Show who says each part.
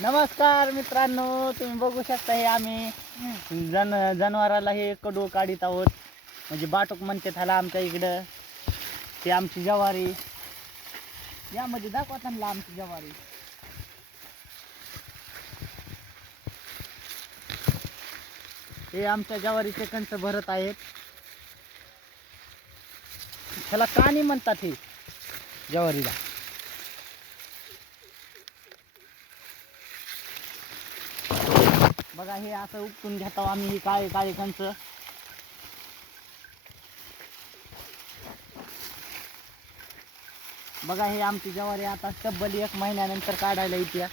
Speaker 1: नमस्कार मित्रांनो तुम्ही बघू शकता हे आम्ही जन जनावराला हे कडू काढीत आहोत. म्हणजे बाटूक म्हणते ह्याला आमच्या इकडं. ते आमची जवारी. यामध्ये दाखवा त्यांना आमची जवारी. हे आमच्या जवारीचे कंच भरत आहेत. त्याला काणी म्हणतात हे जवारीला. बघा हे असं उपटून घेतो आम्ही ही काळे काळे कंच. बघा हे आमची जवारी आता तब्बल एक महिन्यानंतर काढायला येते.